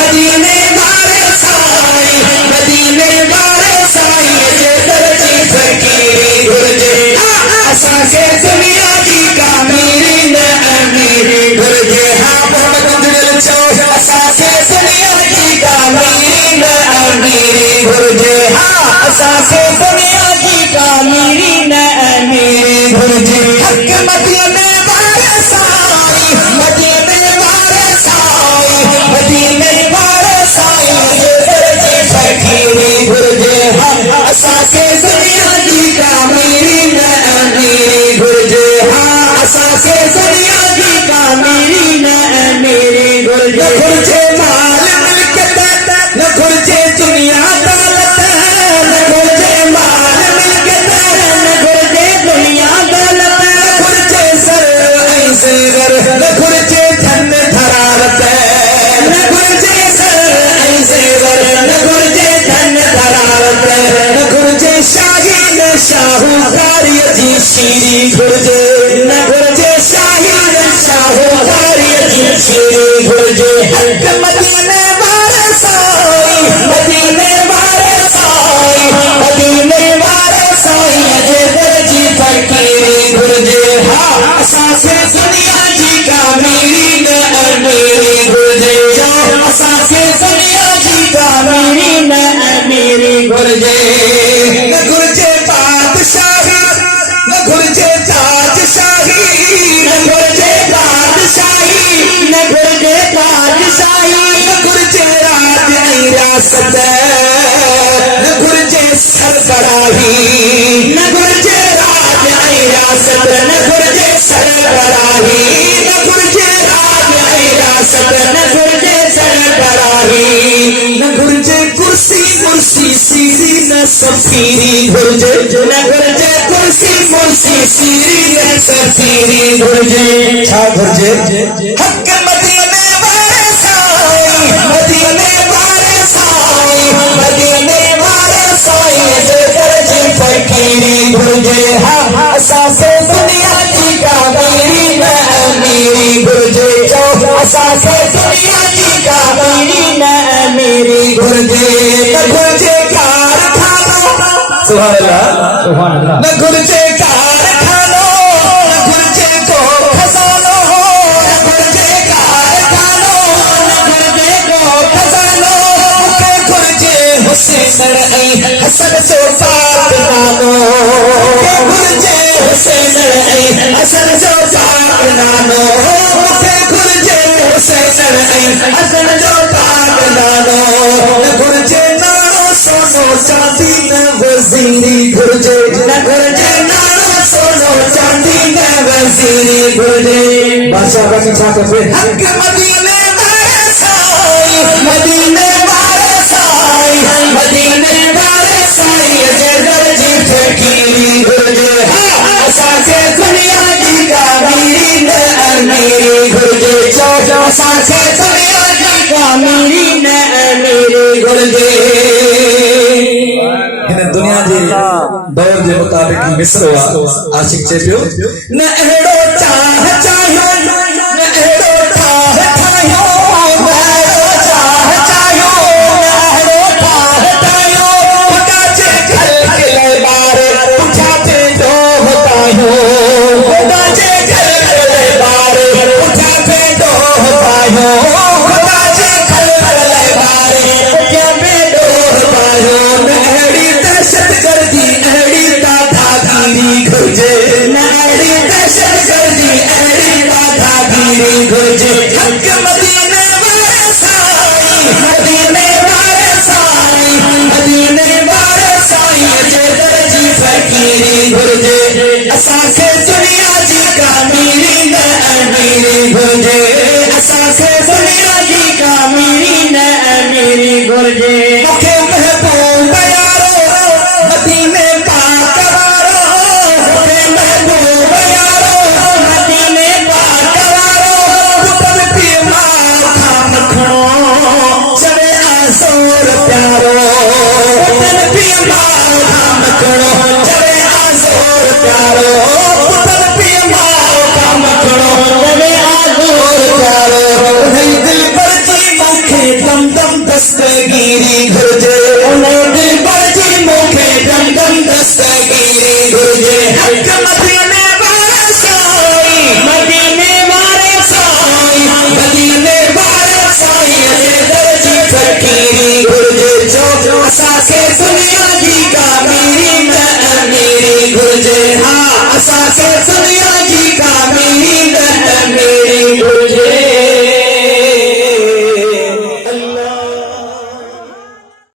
मदीने वाले साई मदीने वाले साई जे दर्जी फकीरी घुर्जे असा के दुनिया की कामीरी न अमीरी घुर्जे हाँ मोहम्मद दिल चो असा के दुनिया की कामीरी न अमीरी घुर्जे हाँ असा के दुनिया की कामीरी न अमीरी घुर्जे हक मदीने वाले साई मदीने वाले साई मदीने वाले साई जे दर्जी फकीरी घुर्जे हाँ असा के दुनिया की कामीरी न अमीरी घुर्जे हाँ असा के दुनिया की कामीरी न अमीरी घुर्जे घुर्जे माल मिलकत न घुर्जे दुनिया दौलत न घुर्जे माल मिलकत न घुर्जे दुनिया दौलत न घुर्जे सर ऐसे गर न घुर्जे धन धरावत न घुर्जे सर ऐसे गर न घुर्जे धन धरावत न घुर्जे शाही न शाहूकारी जी शीरी घुर्जे न घुर्जे शाही न शाहूकारी जी शीरी घुर्जे हक मदीने वाले साई मदीने वाले साई मदीने वाले साई जे दर्जी फकीरी घुर्जे हाँ असा से दुनिया जी कामीरी न अमीरी घुर्जे असा से दुनिया जी कामीरी न अमीरी घुर्जे न घुर्जे बादशाही न घुर्जे ताजशाही न घुर्जे बादशाही न घुर्जे ताजशाही न घुर्जे राज रियासत न घुर्जे सरबराही न घुर्जे राज रियासत न घुर्जे सरबराही न घुर्जे राज रियासत न घुर्जे सरबराही न घुर्जे कुर्सी मुर्सी सीरी न सफीरी घुर्जे न घुर्जे कुर्सी मुर्सी सीरी न सफीरी घुर्जे छा घुर्जे हक मदीने वाले साई मदीने वाले साई मदीने वाले साई जे दर्जी फकीरी घुर्जे हाँ असा से दुनिया की कामीरी न अमीरी घुर्जे असा से दुनिया की कामीरी न अमीरी घुर्जे न घुर्जे कारखानों सुभान अल्लाह न घुर्जे कारखानों न घुर्जे को खजानों न घुर्जे कारखानों न घुर्जे को खजानों के घुर्जे हुसैन ऐ हसन जो पाक नानो के घुर्जे हुसैन ऐ हसन जो पाक नानो के घुर्जे हुसैन ऐ हसन जो पाक नानो न घुर्जे नानो सोनो चांदी न वजीरी घुर्जे न घुर्जे नानो सोनो चांदी न वजीरी घुर्जे बादशाह का पीछा करते हक मदीने वाले साई मदीने वाले साई मदीने वाले साई जे दर्जी फकीरी घुर्जे असा के दुनिया की कामीरी न अमीरी घुर्जे असा के दुनिया की कामीरी न अमीरी घुर्जे दुनिया जे दौर जे मुताबिक मिस्र हुआ आशिक चे पियो न एड़ो चाह चाहियो न एड़ो ठाह ठाहियो न एड़ो चाह चाहियो न एड़ो ठाह ठाहियो खुदा जे घर के ले बारे उठाते दो होतायो खुदा जे घर के ले बारे उठाते दो होतायो खुदा जे घर के ले बारे उठाते दो होतायो न एड़ी दहशतगर्दी एड़ी दादागिरी घुर्जे न एड़ी दहशतगर्दी एड़ी दादागिरी घुर्जे हक मदीने वाले साई मदीने वाले साई मदीने वाले साई जे दर्जी फकीरी घुर्जे असा के दुनिया जी कामीरी न अमीरी घुर्जे असा के दुनिया जी कामीरी न अमीरी घुर्जे मुखे महबूब यारो मदीने पाक वारो मुखे महबूब यारो मदीने पाक वारो पुतल पी मां खाम खणो चवे आसोर प्यारो पुतल पी मां खाम खणो चवे आसोर प्यारो पुतल पी मां खाम खणो चवे आसोर प्यारो दिल पर जी मुखे कम दस्तगीरी घुर्जे उन्हें बड़े मुखे दम दम दस्तगीरी घुर्जे हक मत